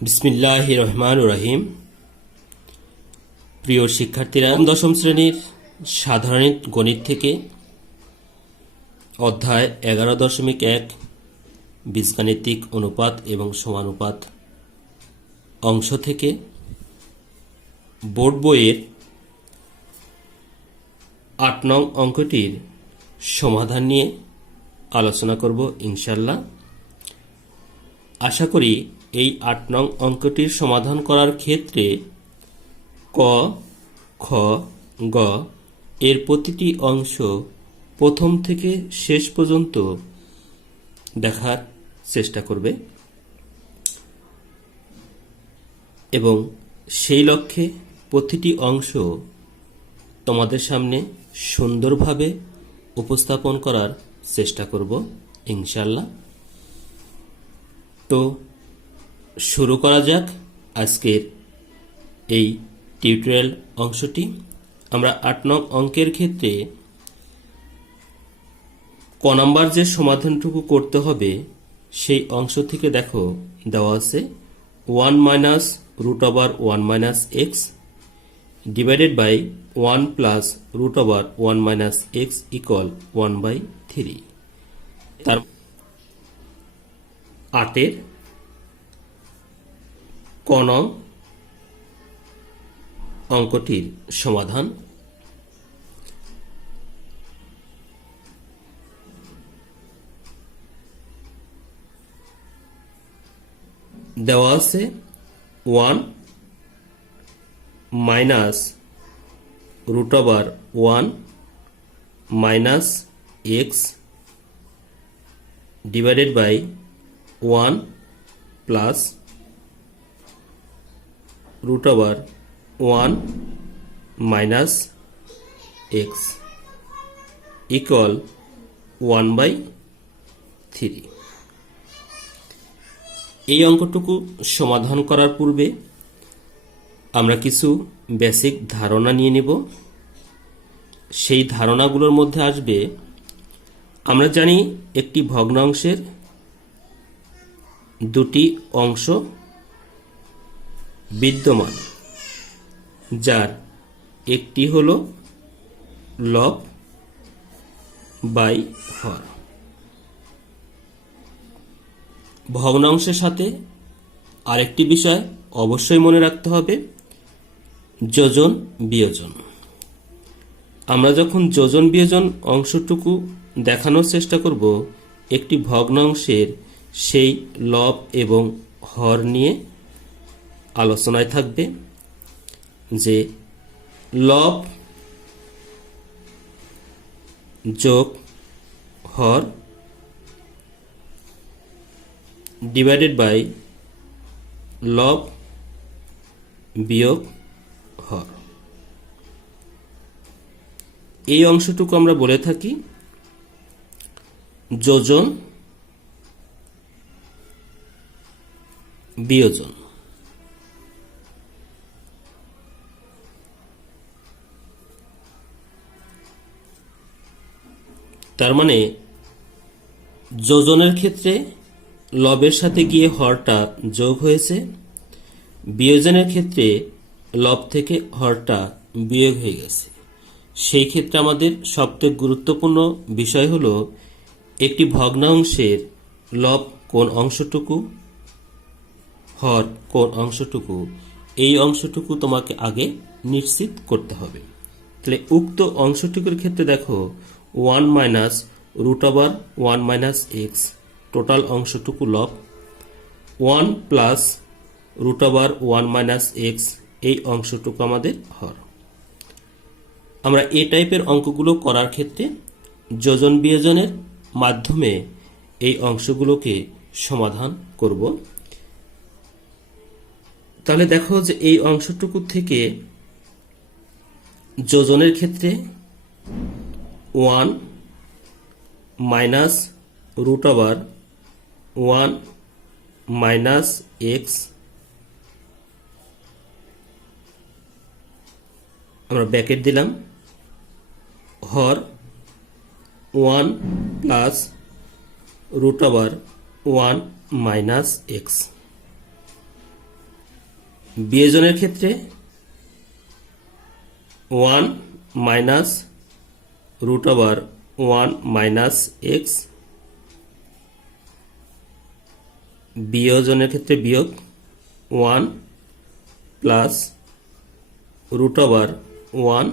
বিসমিল্লাহির রহমানির রহিম। প্রিয় শিক্ষার্থীরা, দশম শ্রেণীর সাধারণ গণিত থেকে অধ্যায় 11.1 বীজগাণিতিক অনুপাত এবং সমানুপাত অংশ থেকে বোর্ড বইয়ের 8 নং অঙ্কটির সমাধান নিয়ে আলোচনা করব ইনশাআল্লাহ। আশা করি এই 8 নং অঙ্কটির সমাধান করার ক্ষেত্রে ক, খ, গ এর প্রতিটি অংশ প্রথম থেকে শেষ পর্যন্ত দেখার চেষ্টা করবে এবং সেই লক্ষ্যে প্রতিটি অংশ তোমাদের সামনে সুন্দরভাবে উপস্থাপন করার চেষ্টা করব ইনশাআল্লাহ। তো শুরু করা যাক আজকের এই টিউটোরিয়াল অংশটি। আমরা 8 নং অঙ্কের ক্ষেত্রে ক নাম্বার যে সমাধানটুকু করতে হবে সেই অংশ থেকে দেখো দেওয়া আছে 1 minus root over 1 minus x divided by 1 plus root over 1 minus x equal 1/3। তার 8-এর ক নং অঙ্কটির সমাধান। দেওয়া আছে 1 minus root over 1 minus x divided by 1 plus root over 1 minus x equal 1/3। এই অঙ্কটুকু সমাধান করার পূর্বে আমরা কিছু বেসিক ধারণা নিয়ে নেব। সেই ধারণাগুলোর মধ্যে আসবে, আমরা জানি একটি ভগ্নাংশের দুটি অংশ বিদ্যমান, যার একটি হলো লব বাই হর। ভগ্নাংশের সাথে আরেকটি বিষয় অবশ্যই মনে রাখতে হবে, যোজন বিয়োজন। আমরা যখন যোজন বিয়োজন অংশটুকু দেখানোর চেষ্টা করব, একটি ভগ্নাংশের সেই লব এবং হর নিয়ে আলোচনায় থাকবে যে লব যোগ হর ডিভাইডেড বাই লব বিয়োগ হর। এই অংশটুকু আমরা বলে থাকি যোজন বিয়োজন। তার মানে যোজনের ক্ষেত্রে লবের সাথে গিয়ে হরটা যোগ হয়েছে, বিয়োজনের ক্ষেত্রে লব থেকে হরটা বিয়োগ হয়ে গেছে। সেই ক্ষেত্রে আমাদের সবথেকে গুরুত্বপূর্ণ বিষয় হলো একটি ভগ্নাংশের লব কোন অংশটুকু, হর কোন অংশটুকু, এই অংশটুকু তোমাকে আগে নিশ্চিত করতে হবে। তাহলে উক্ত অংশটুকুর ক্ষেত্রে দেখো 1 minus root over 1 minus x, total অংশটুকু লব, 1 plus root over 1 minus x, এই অংশটুকু আমাদের হর। আমরা এই টাইপের অঙ্কগুলো করার ক্ষেত্রে যোজন বিয়োজনের মাধ্যমে এই অংশগুলোকে সমাধান করব। তাহলে দেখো যে এই অংশটুকু থেকে যোজনের ক্ষেত্রে 1 minus root over 1 minus x, আমরা ব্র্যাকেট দিলাম, হর 1 plus root over 1 minus x. বিয়োজনের ক্ষেত্রে 1 minus root over 1 minus x, বিয়োজনের ক্ষেত্রে বিয়োগ 1 plus root over 1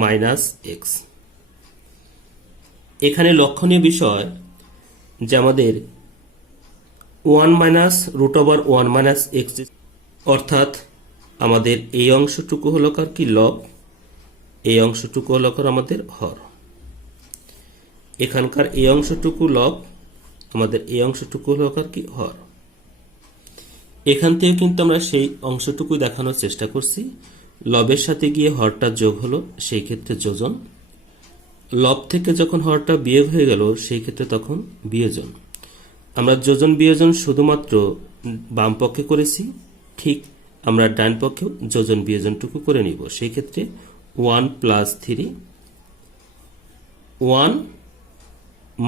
minus x. এখানে লক্ষণীয় বিষয় যে আমাদের 1 minus root over 1 minus x, অর্থাৎ আমাদের এই অংশটুকু হলো কার কি লব, এই অংশটুকু হলো কার আমাদের হর। এখানকার এই অংশটুকু লব, আমাদের এই অংশটুকু হলো কার কি হর। এখান থেকে কিন্তু আমরা সেই অংশটুকু দেখানোর চেষ্টা করছি। লবের সাথে গিয়ে হরটা যোগ হলো, সেই ক্ষেত্রে যোজন। লব থেকে যখন হরটা বিয়োগ হয়ে গেল, সেই ক্ষেত্রে তখন বিয়োজন। আমরা যোজন বিয়োজন শুধুমাত্র বাম পক্ষে করেছি, ঠিক আমরা ডান পক্ষেও যোজন বিয়োজনটুকু করে নিব। সেই ক্ষেত্রে 1 প্লাস 3 1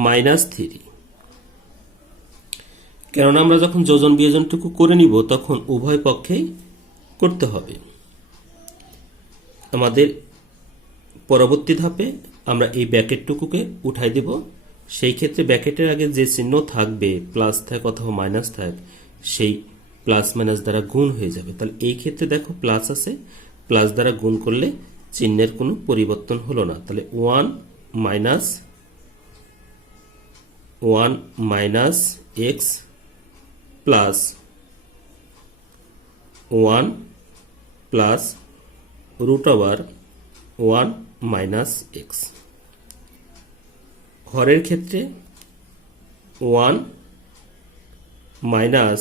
মাইনাস 3, কেননা আমরা যখন যোজন বিয়োজনটুকু করে নিব তখন উভয় পক্ষেই করতে হবে। আমাদের পরবর্তী ধাপে আমরা এই ব্র্যাকেটটুকুকে উঠাই দেব। সেই ক্ষেত্রে ব্র্যাকেটের আগে যে চিহ্ন থাকবে, প্লাস থাক অথবা মাইনাস থাক, সেই প্লাস মাইনাস দ্বারা গুণ হয়ে যাবে। তাহলে এই ক্ষেত্রে দেখো প্লাস আছে, প্লাস দ্বারা গুণ করলে চিহ্নের কোনো পরিবর্তন হলো না। তাহলে 1 minus x plus 1 plus root over 1 minus x. হরের ক্ষেত্রে 1 minus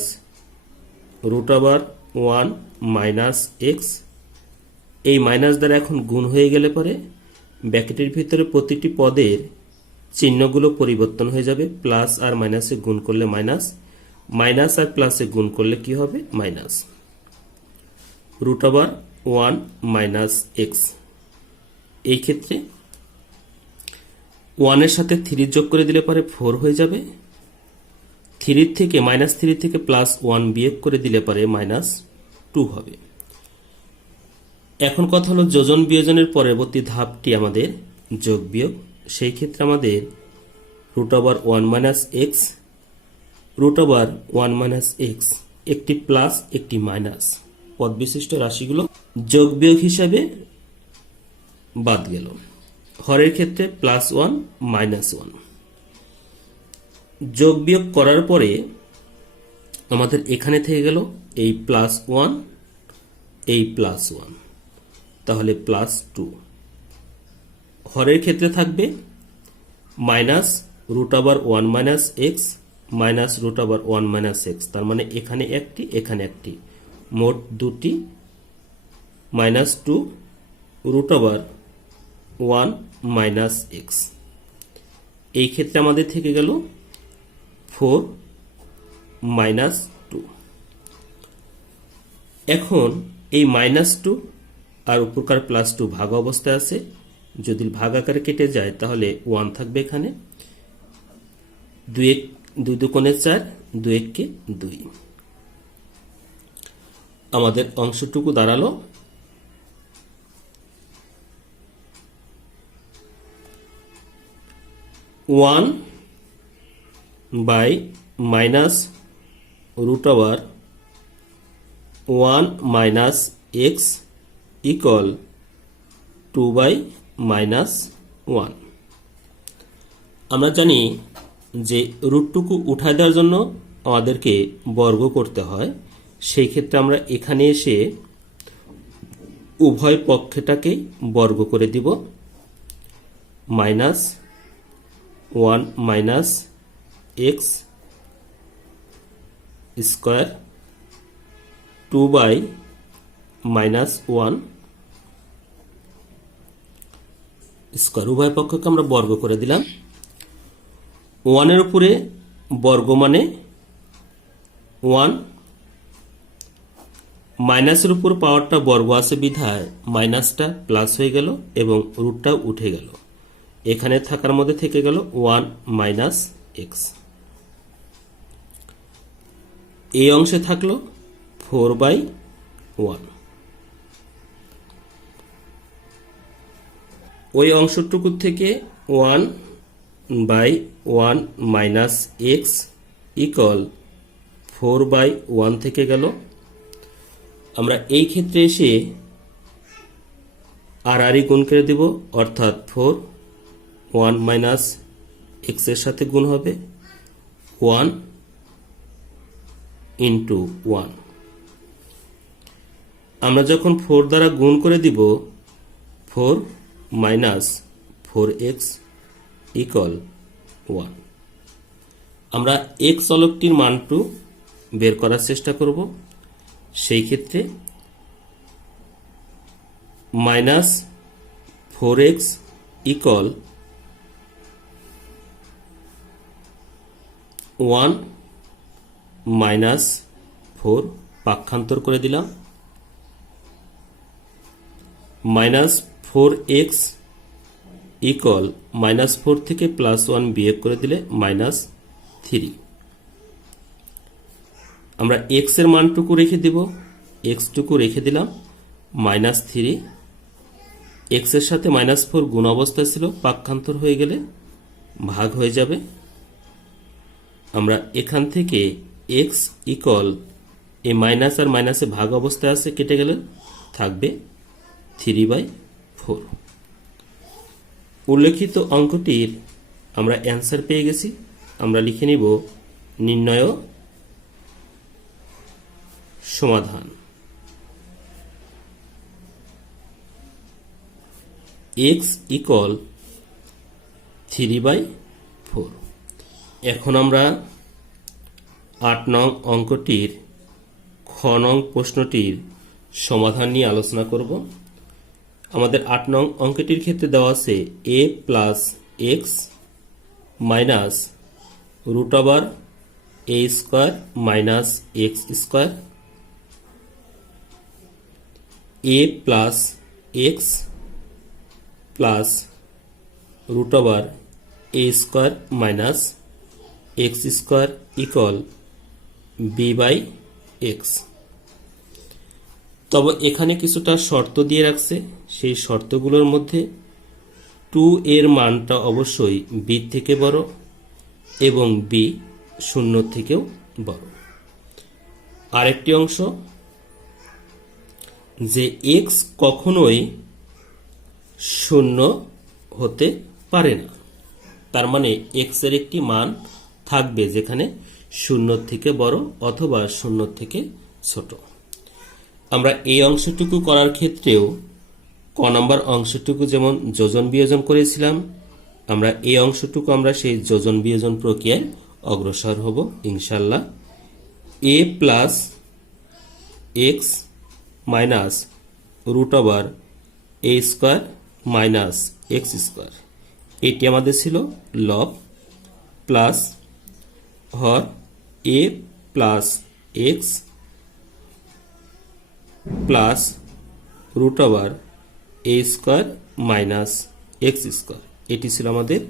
root over 1 minus x, এই মাইনাস দ্বারা এখন গুণ হয়ে গেলে পরে ব্র্যাকেটের ভিতরে প্রতিটি পদের চিহ্নগুলো পরিবর্তন হয়ে যাবে। প্লাস আর মাইনাসে গুণ করলে মাইনাস, মাইনাস আর প্লাসে গুণ করলে কি হবে minus. Root over 1 minus x, এই ক্ষেত্রে 1 এর সাথে 3 যোগ করে দিলে পরে 4 হয়ে যাবে। 3 থেকে মাইনাস 3 থেকে প্লাস 1 বিয়োগ করে দিলে পরে মাইনাস 2 হবে। এখন কথা হলো যোজন বিয়োজনের পরবর্তী ধাপটি আমাদের যোগ বিয়োগ। সেই ক্ষেত্রে আমাদের root over 1 minus x, root over 1 minus x, একটি প্লাস একটি মাইনাস, পদ বিশিষ্ট রাশিগুলো যোগ বিয়োগ হিসাবে বাদ গেল। হরের ক্ষেত্রে প্লাস 1 মাইনাস 1, যোগ বিয়োগ করার পরে আমাদের এখানে থেকে গেল এই প্লাস 1, এই প্লাস 1, তাহলে প্লাস 2। হরের ক্ষেত্রে থাকবে minus root over 1 minus x minus root over 1 minus x, তার মানে এখানে একটি এখানে একটি, মোট দুটি, minus 2 root over 1 minus x. এই ক্ষেত্রে আমাদের থেকে গেল 4 মাইনাস 2। এখন এই মাইনাস 2 আর উপরকার প্লাস 2 ভাগ অবস্থায় আছে, যদি ভাগ আকারে কেটে যায় তাহলে 1 থাকবে এখানে। 2 দুকোণে 4, 2 একে 2। আমাদের অংশটুকু দাঁড়ালো 1 by minus root over 1 minus x equal 2 by minus 1। আমরা জানি যে রুটটুকু উঠায় দেওয়ার জন্য আমাদেরকে বর্গ করতে হয়। সেই ক্ষেত্রে আমরা এখানে এসে উভয় পক্ষটাকে বর্গ করে দিব। Minus 1 minus x square 2 by minus 1 square, উভয় পক্ষকে আমরা বর্গ করে দিলাম। 1 এর উপরে বর্গ মানে 1, মাইনাসের উপর পাওয়ারটা বর্গ আছে বিধায় মাইনাসটা প্লাস হয়ে গেল এবং রুটটাও উঠে গেল। এখানে থাকার মধ্যে থেকে গেল 1 মাইনাস এক্স। এই অংশে থাকলো 4 বাই 1। ওই অংশটুকু থেকে 1/1 মাইনাস এক্স ইকুয়াল 4/1 থেকে গেল। আমরা এই ক্ষেত্রে এসে আর গুণ করে দেব, অর্থাৎ 4 1 মাইনাস এক্স এর সাথে গুণ হবে 1 ইন্টু 1। আমরা যখন 4 দ্বারা গুণ করে দিব 4 মাইনাস 4x ইকুয়াল 1। আমরা x চলকটির মানটু বের করার চেষ্টা করব। সেই ক্ষেত্রে মাইনাস 4x ইকুয়াল 1 মাইনাস 4 পাক্ষান্তর করে দিলাম, মাইনাস 4x ইকুয়াল মাইনাস 4 থেকে প্লাস 1 বিয়োগ করে দিলে মাইনাস 3। আমরা x এর মানটুকু রেখে দিব, x টুকু রেখে দিলাম মাইনাস 3। x এর সাথে মাইনাস 4 গুণ অবস্থায় ছিল, পাক্ষান্তর হয়ে গেলে ভাগ হয়ে যাবে। আমরা এখান থেকে x ইকুয়াল এই মাইনাস আর মাইনাসে ভাগ অবস্থায় আছে, কেটে গেলে থাকবে 3/4। উল্লেখিত অঙ্কটির আমরা অ্যান্সার পেয়ে গেছি। আমরা লিখে নিব নির্ণয় সমাধান। x equal 3/4। এখন আমরা 8 নং অঙ্কটির খ নং প্রশ্নটির সমাধান নিয়ে আলোচনা করব। আমাদের 8 নং অঙ্কটির ক্ষেত্রে দেওয়া আছে a plus x minus root over a square minus x square, a plus x plus root over a square minus x square equal b/x। তবে এখানে কিছুটা শর্ত দিয়ে রাখছে, সেই শর্তগুলোর মধ্যে 2 এর মানটা অবশ্যই b থেকে বড় এবং b 0 থেকেও বড়। আরেকটি অংশ যে x কখনোই 0 হতে পারে না, তার মানে x এর একটি মান থাকবে যেখানে 0 থেকে বড় অথবা 0 থেকে ছোট। আমরা এই অংশটুকু করার ক্ষেত্রেও ক নম্বর অংশটুকু যেমন যোজন বিয়োজন করেছিলাম, আমরা এই অংশটুকু আমরা সেই যোজন বিয়োজন প্রক্রিয়ায় অগ্রসর হব ইনশাল্লাহ। a plus x minus root over a square minus x square, এটি আমাদের ছিল লব, প্লাস হর a plus x plus root over a square minus x square, এটি ছিল আমাদের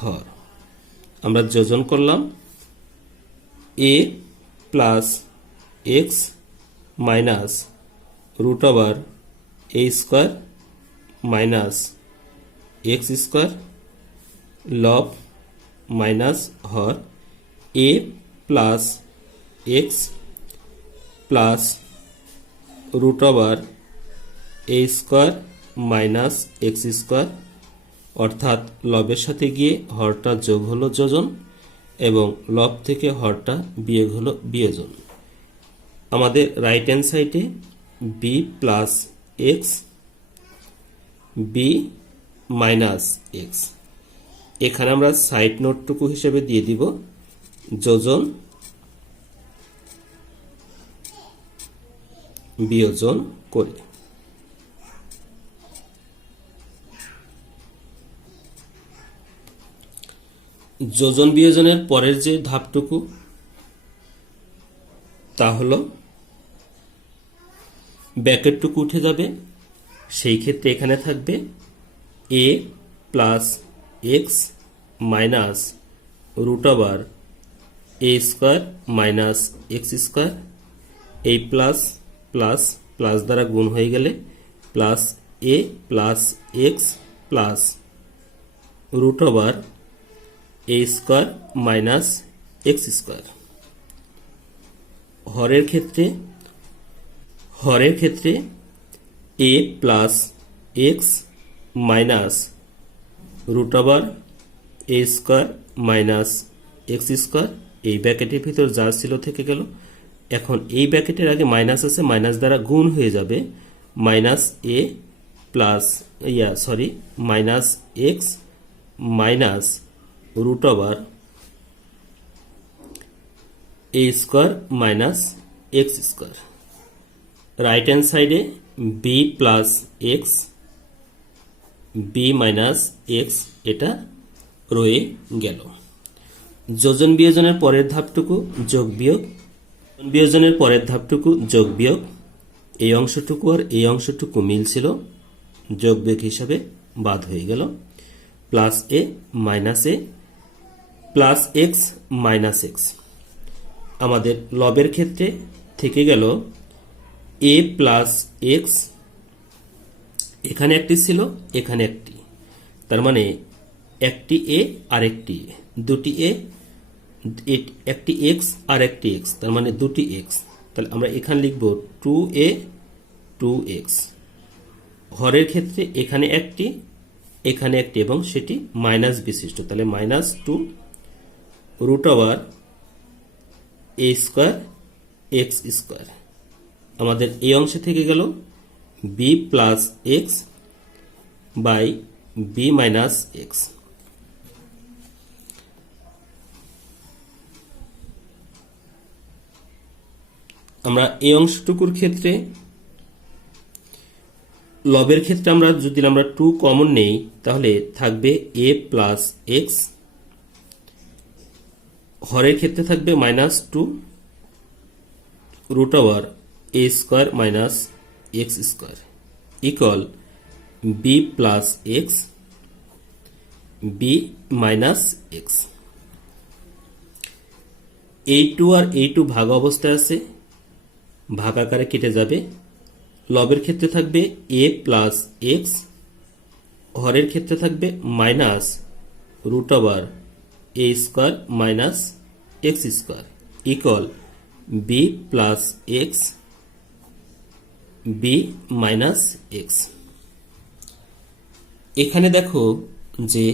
হর। আমরা যোজন করলাম a plus x minus root over a square minus x square লব মাইনাস হর a plus x plus root over a square minus x square, অর্থাৎ লবের সাথে গিয়ে হরটা যোগ হলো যোজন এবং লব থেকে হরটা বিয়োগ হলো বিয়োজন। আমাদের রাইট হ্যান্ড সাইডে b plus x b minus x, এখানে আমরা সাইড নোটটুকু হিসেবে দিয়ে দিব যোজন বিয়োজন করে। যোজন বিয়োজনের পরের যে ধাপটুকু তা হলো ব্র্যাকেটটুকু উঠে যাবে, সেই ক্ষেত্রে এখানে থাকবে a plus x minus root over a square minus x square, এই প্লাস প্লাস প্লাস দ্বারা গুণ হয়ে গেলে plus a plus x plus root over a square minus x square. হরের ক্ষেত্রে a plus x minus root over a square minus x square, এই ব্র্যাকেটের ভিতর যা ছিল থেকে গেল। এখন এই ব্র্যাকেটের আগে মাইনাস আছে, মাইনাস দ্বারা গুণ হয়ে যাবে minus a plus minus x minus root over a square minus x square. Right hand সাইডে b plus x b minus x এটা রয়ে গেল। যোজন বিয়োজনের পরের ধাপটুকু যোগ বিয়োগ, বিয়োজনের পরের ধাপটুকু যোগ বিয়োগ, এই অংশটুকু আর এই অংশটুকু মিল ছিল, যোগ বিয়োগ হিসাবে বাদ হয়ে গেল। Plus a minus a plus x minus x. আমাদের লবের ক্ষেত্রে থেকে গেল এ প্লাস এক্স, এখানে একটি ছিল এখানে একটি, তার মানে একটি এ আর একটি এ, দুটি এ একটি এক্স আর একটি এক্স, তার মানে দুটি এক্স। তাহলে আমরা এখানে লিখব 2a 2x। হরের ক্ষেত্রে এখানে একটি এখানে একটি এবং সেটি মাইনাস বিশিষ্ট, তাহলে minus 2 root over a square x square. আমাদের এই অংশে থেকে গেল b plus x by b minus x. আমরা এই অংশটুকুর ক্ষেত্রে লবের ক্ষেত্রে যদি আমরা 2 কমন নেই তাহলে থাকবে এ প্লাস এক্স, হরের ক্ষেত্রে থাকবে minus 2 root over a square minus x square equal b plus x b minus x. এই 2 আর এই 2 ভাগ অবস্থায় আছে, ভাগ আকারে কেটে যাবে। লবের ক্ষেত্রে থাকবে এ প্লাস এক্স, হরের ক্ষেত্রে থাকবে minus root over a square minus x square equal b plus x b minus x. এখানে দেখো যে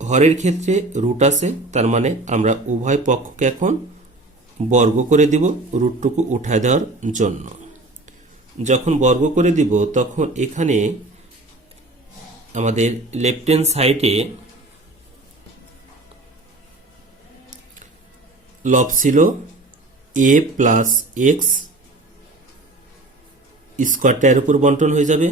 হরের ক্ষেত্রে রুট আছে, তার মানে আমরা উভয় পক্ষকে এখন বর্গ করে দিব রুটটুকু উঠায় দেওয়ার জন্য। যখন বর্গ করে দিব তখন এখানে আমাদের লেফট হ্যান্ড সাইডে লব ছিল এ প্লাস এক্স, স্কোয়ারটা এর উপর বন্টন হয়ে যাবে,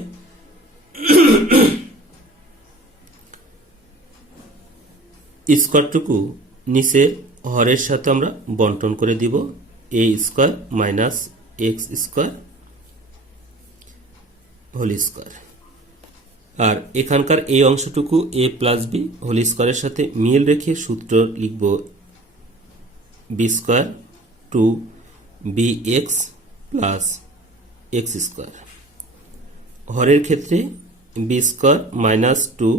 স্কোয়ারটুকু নিচে হরের সাথে আমরা বন্টন করে দিব a square minus x square whole square. আর এখানকার এই অংশটুকু এ প্লাস বি হোল স্কোয়ারের সাথে মিল রেখে সূত্র লিখব b square two b x plus x square. হরের ক্ষেত্রে b square minus 2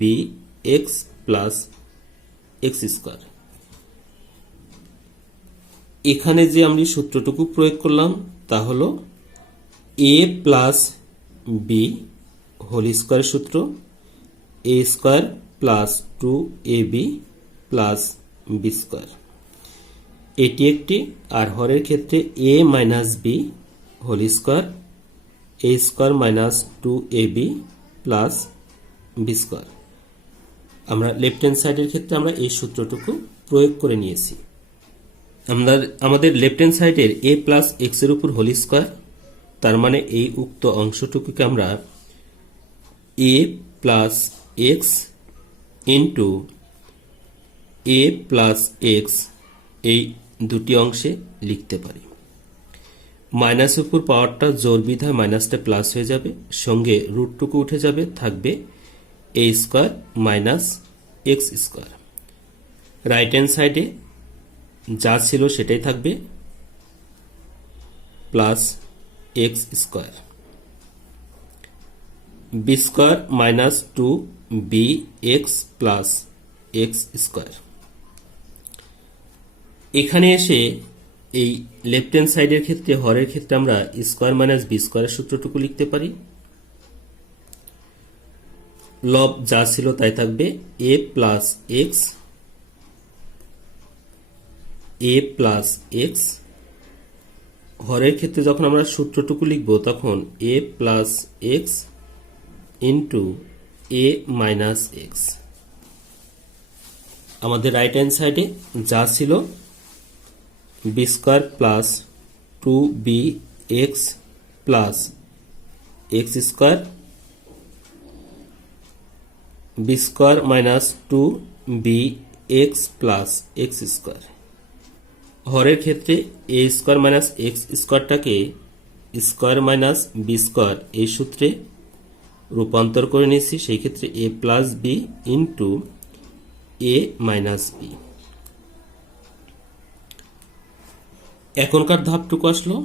b x plus x square. এখানে যে আমি সূত্রটুকু প্রয়োগ করলাম তা হল a plus b whole square সূত্র, a square plus 2ab plus b square, এটি একটি। আর হরের ক্ষেত্রে a minus b whole square, a square minus 2ab plus b square. আমরা লেফট হ্যান্ড সাইডের ক্ষেত্রে আমরা এই সূত্রটুকু প্রয়োগ করে নিয়েছি। আমাদের লেফট হ্যান্ড সাইডের এ প্লাস এক্স এর উপর হোল স্কোয়ার, তার মানে এই উক্ত অংশটুকুকে আমরা এ প্লাস এক্স ইন্টু এ প্লাস এক্স এই দুটি অংশে লিখতে পারি। মাইনাস উপর পাওয়ারটা জোর বিধায় মাইনাসটা প্লাস হয়ে যাবে, সঙ্গে রুটটুকু উঠে যাবে, থাকবে a square minus x square. Right hand সাইডে যা ছিল সেটাই থাকবে, plus a x square, b square minus two b x plus x square. এখানে এসে এই লেফট হ্যান্ড সাইডের ক্ষেত্রে হরের ক্ষেত্রে আমরা স্কোয়ার মাইনাস বি স্কোয়ারের সূত্রটুকু লিখতে পারি। লব যা ছিল তাই থাকবে, a plus x, a plus x. হরের ক্ষেত্রে যখন আমরা সূত্রটুকু লিখব তখন a plus x into a minus x. আমাদের রাইট হ্যান্ড সাইডে যা ছিল b square plus two b x plus x square, b square minus two b x plus x square. হরের ক্ষেত্রে এ স্কোয়ার মাইনাস এক্স স্কোয়ারটাকে square minus b square এই সূত্রে রূপান্তর করে নিয়েছি, সেই ক্ষেত্রে a plus b into a minus B. এখনকার ধাপটুকু আসলো,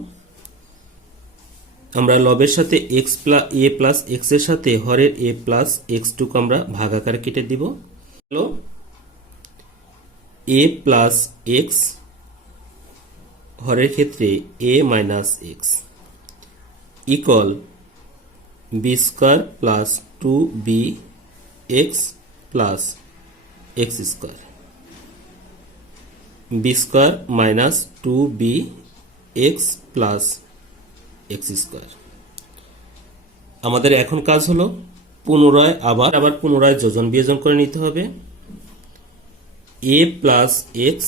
আমরা লবের সাথে x plus a plus x এর সাথে হরের এ প্লাস এক্স টুকু আমরা ভাগাকারে কেটে দিব। এ প্লাস এক্স হরের ক্ষেত্রে a minus x equal b square plus two b x plus x square, b square minus two b x plus x square. আমাদের এখন কাজ হলো পুনরায় আবার পুনরায় যোজন বিয়োজন করে নিতে হবে। এ প্লাস এক্স,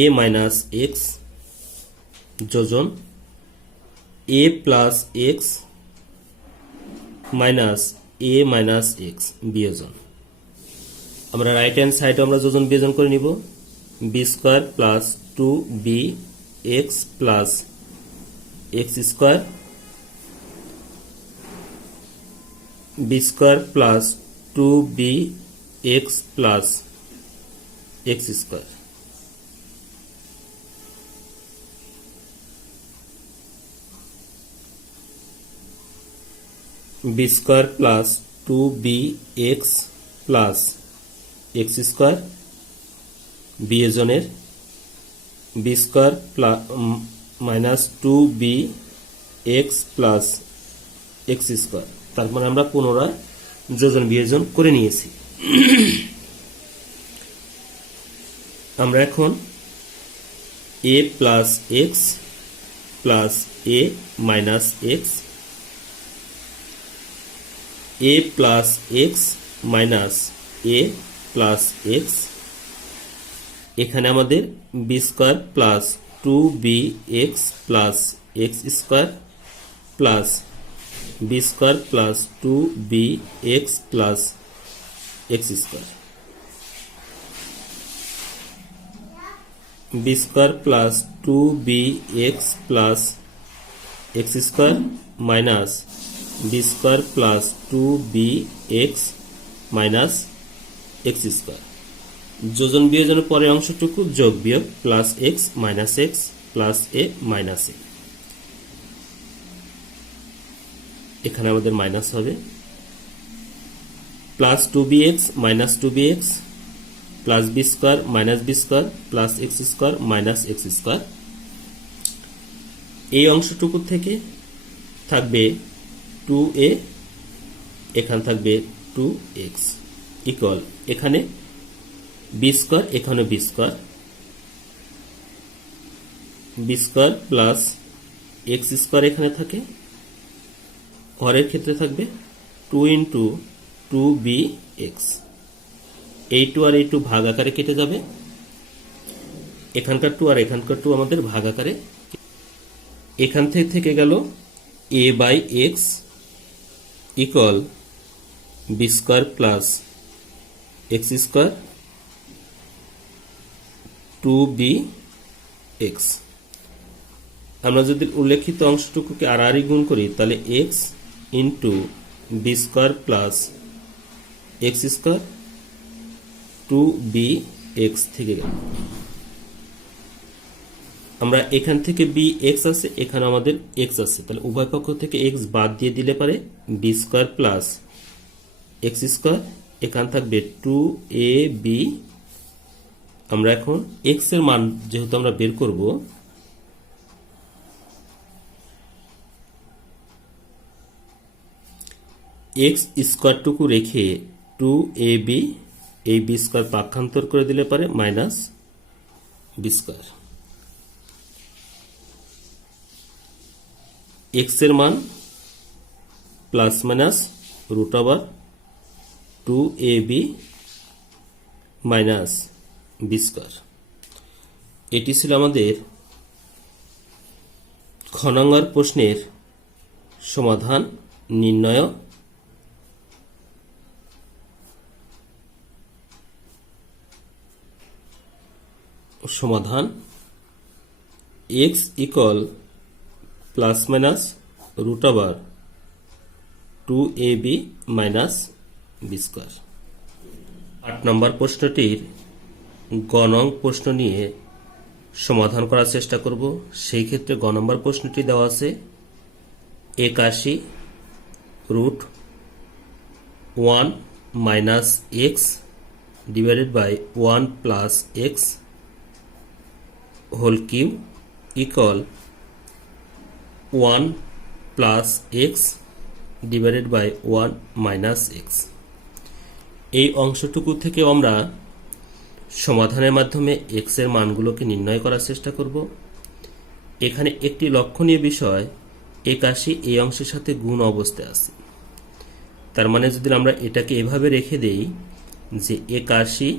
এ মাইনাস এক্স যোজন এ প্লাস এক্স মাইনাস এ মাইনাস এক্স বিয়োজন। আমরা রাইট হ্যান্ড সাইডে আমরা যোজন বিয়োজন করে নিব। B square plus two b x plus x square, b square plus two b x plus x square. B square plus two b x plus x square বিয়োজনের b square minus two b x plus x square. তারপরে আমরা পুনরায় যোজন বিয়োজন করে নিয়েছি। আমরা এখন a plus x plus a minus x, a plus x minus a plus x, এখানে আমাদের b square plus two b x plus x square plus b square plus two b x plus x square, b square plus two b x plus x square minus b square plus two b x minus x square. যোজন বিয়োজনের পরের অংশটুকু যোগ বিয়োগ plus x plus a minus a, এখানে আমাদের minus হবে, plus two b x minus two b x plus b square minus b square plus x square minus x square. এই অংশটুকু থেকে থাকবে টু এ, এখানে থাকবে টু এক্স ইকুয়াল, এখানে বি স্কোয়ার এখানে b square plus x square এখানে থাকে, হরের ক্ষেত্রে থাকবে two into two b x. এই টু আর এই টু ভাগ আকারে কেটে যাবে, এখানকার টু আর এখানকার টু আমাদের ভাগ আকারে, এখান থেকে গেল a by x equal b square plus x square two b x. আমরা যদি উল্লেখিত অংশটুকুকে আর গুণ করি তাহলে x into b square plus x square two b x থেকে গেল। আমরা এখান থেকে বি এক্স আছে, এখানে আমাদের এক্স আছে, তাহলে উভয় পক্ষ থেকে এক্স বাদ দিয়ে দিলে পারে b square plus x square, এখানে থাকবে 2ab। আমরা এখন এক্স এর মান যেহেতু আমরা বের করব, এক্স স্কোয়ারটুকু রেখে 2ab এই বি স্কোয়ার পাক্ষান্তর করে দিলে পারে মাইনাস বি স্কোয়ার। এক্স এর মান plus minus root over 2ab minus b square. এটি ছিল আমাদের খ নম্বর প্রশ্নের সমাধান নির্ণয়। সমাধান x equal plus minus root over 2ab minus b square. 8 number প্রশ্নটির গ নং প্রশ্ন নিয়ে সমাধান করার চেষ্টা করব। সেই ক্ষেত্রে গ নম্বর প্রশ্নটি দেওয়া আছে 81 root 1 minus x divided by 1 plus x whole cube equal 1 plus x divided by 1 minus x. এই অংশটুকু থেকে আমরা সমাধানের মাধ্যমে এক্স এর মানগুলোকে নির্ণয় করার চেষ্টা করব। এখানে একটি লক্ষণীয় বিষয় 81 এই অংশের সাথে গুণ অবস্থায় আছে, তার মানে যদি আমরা এটাকে এভাবে রেখে দেই যে 81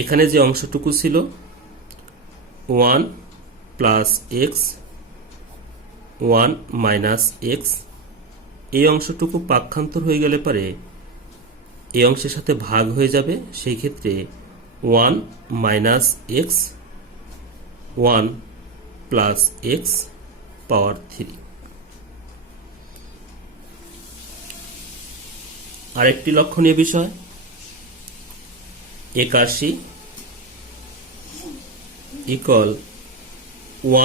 এখানে যে অংশটুকু ছিল 1 প্লাস এক্স 1 মাইনাস এক্স, এই অংশটুকু পাক্ষান্তর হয়ে গেলে পারে এই অংশের সাথে ভাগ হয়ে যাবে। সেই ক্ষেত্রে 1 minus x 1 plus x power 3। আরেকটি লক্ষণীয় বিষয় 81 equal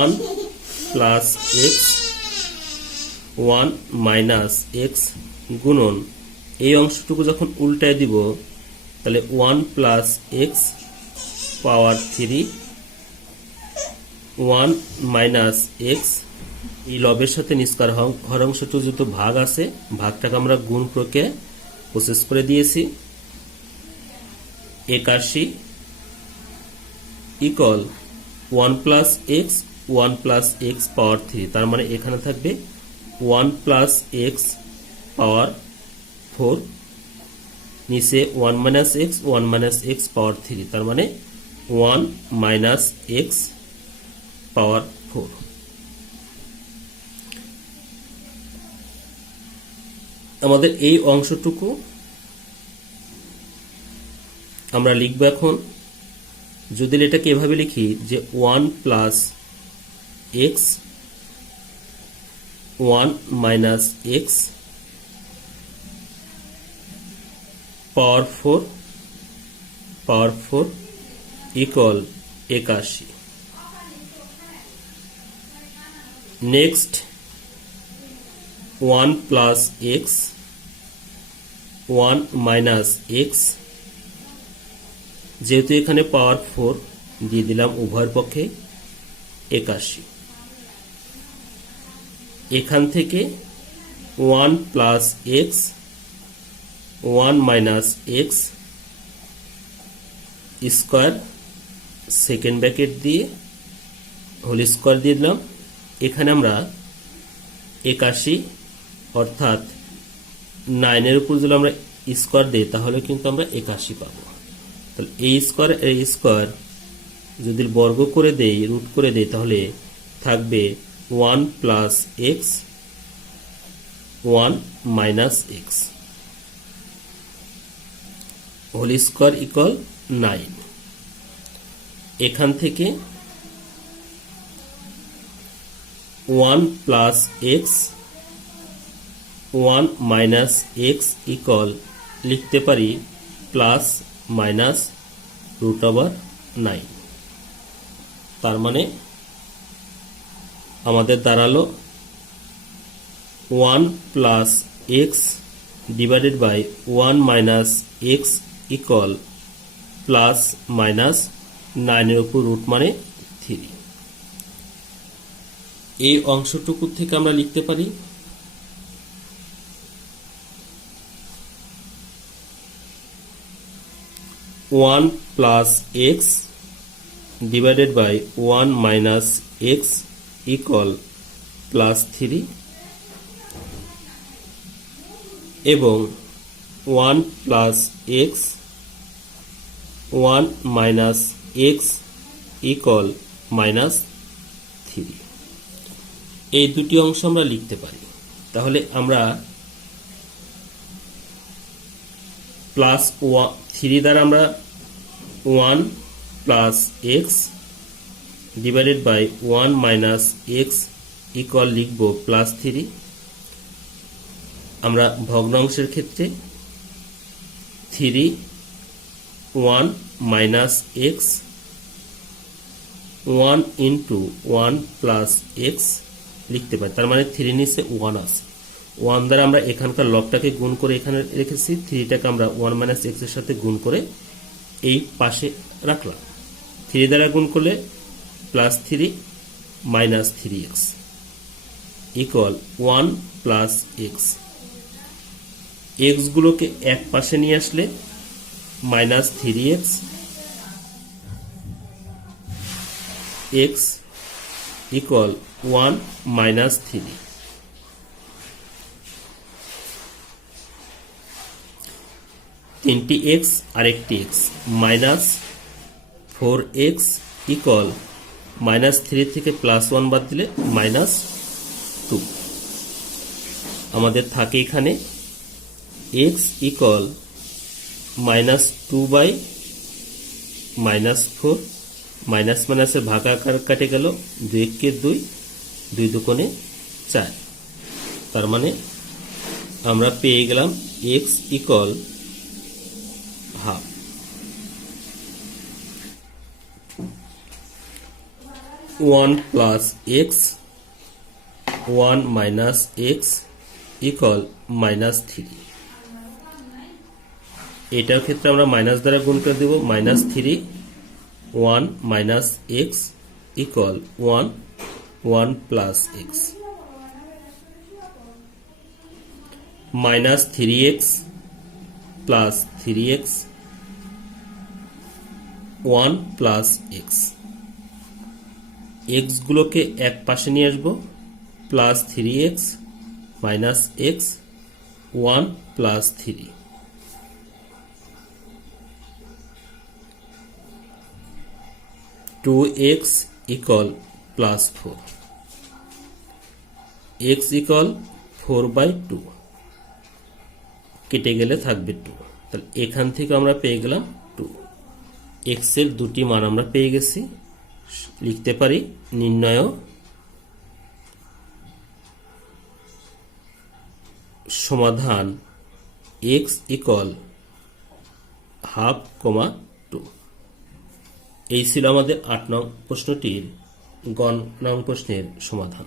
1 plus x 1 minus x গুণন এই অংশটুকু যখন উল্টায় দিব তাহলে 1 plus x power 3 1 minus x. এই লবের সাথে নিষ্কার হর অংশটুকু যেহেতু ভাগ আছে, ভাগটাকে আমরা গুণ প্রক্রিয়ায় প্রসেস করে দিয়েছি। 81 equal 1 plus x 1 plus x power 3, তার মানে এখানে থাকবে 1 প্লাস এক্স পাওয়ার 4, নিচে 1 minus x 1 minus x power 3, তার মানে 1 মাইনাস এক্স পাওয়ার 4। আমাদের এই অংশটুকু আমরা লিখব এখন। যদি এটাকে এভাবে লিখি যে 1 প্লাস এক্স 1 মাইনাস এক্স পাওয়ার 4 equal 81। Next 1 plus x 1 minus x, যেহেতু এখানে পাওয়ার 4 দিয়ে দিলাম উভয়ের পক্ষে 81। এখান থেকে 1 plus x 1 minus x square second bracket দিয়ে হোল স্কোয়ার দিয়ে দিলাম। এখানে আমরা 81 অর্থাৎ 9 এর উপর যদি আমরা স্কোয়ার দিই তাহলে কিন্তু আমরা 81 পাবো। তাহলে এই স্কোয়ার যদি বর্গ করে দেই রুট করে দেই তাহলে থাকবে 1 plus x 1 minus x whole square equal 9। এখান থেকে 1 plus x 1 minus x equal লিখতে পারি প্লাস মাইনাস √9। তার মানে আমাদের দাঁড়ালো 1 plus x divided by 1 minus x equal plus minus 9 এর উপর রুট মানে 3। এই অংশটুকু থেকে আমরা লিখতে পারি one plus x divided by 1 minus x equal plus 3 এবং 1 plus x 1 minus x equal minus 3। এই দুটি অংশ আমরা লিখতে পারি। তাহলে আমরা প্লাস 3 দ্বারা আমরা 1 plus x divided by 1 minus x equal লিখব প্লাস 3। আমরা ভগ্নাংশের ক্ষেত্রে 3 1 minus x 1 into 1 plus x লিখতে পারি। তার মানে 3 নিচে 1 আছে। 1 দ্বারা আমরা এখানকার লবটাকে গুণ করে এখানে রেখেছি, 3টাকে আমরা 1 মাইনাস এক্স এর সাথে গুণ করে এই পাশে রাখলাম। 3 দ্বারা গুণ করলে plus 3 minus 3x equal 1 plus x. X গুলোকে এক পাশে নিয়ে আসলে minus 3x x equal 1 minus 3। তিনটি এক্স আর একটি x minus 4x equal minus 3 থেকে প্লাস 1 বাদ দিলে মাইনাস 2। আমাদের থাকে এখানে x equal minus 2 by minus 4, minus মাইনাসের ভাগাকার কাটে গেল, 2 কে 2, 2 দুকোণে 4। তার মানে আমরা পেয়ে গেলাম x equal half. One plus x 1 minus x equal minus 3। এটার ক্ষেত্রে আমরা মাইনাস দ্বারা গুণ করে দেব, minus 3 1 minus x equal 1 plus x minus 3x plus 3x 1 plus x. X গুলোকে এক পাশে নিয়ে আসবো, plus 3x minus x 1 plus 3 2x equal plus 4। x equal 4/2 কেটে গেলে থাকবে 2। তাহলে এখান থেকে আমরা পেয়ে গেলাম 2। x এর দুটি মান আমরা পেয়ে গেছি। লিখতে পারি নির্ণয় সমাধান x ইকুয়াল হাফ, 2। এই ছিল আমাদের 8 নং প্রশ্নটির গ নং প্রশ্নের সমাধান।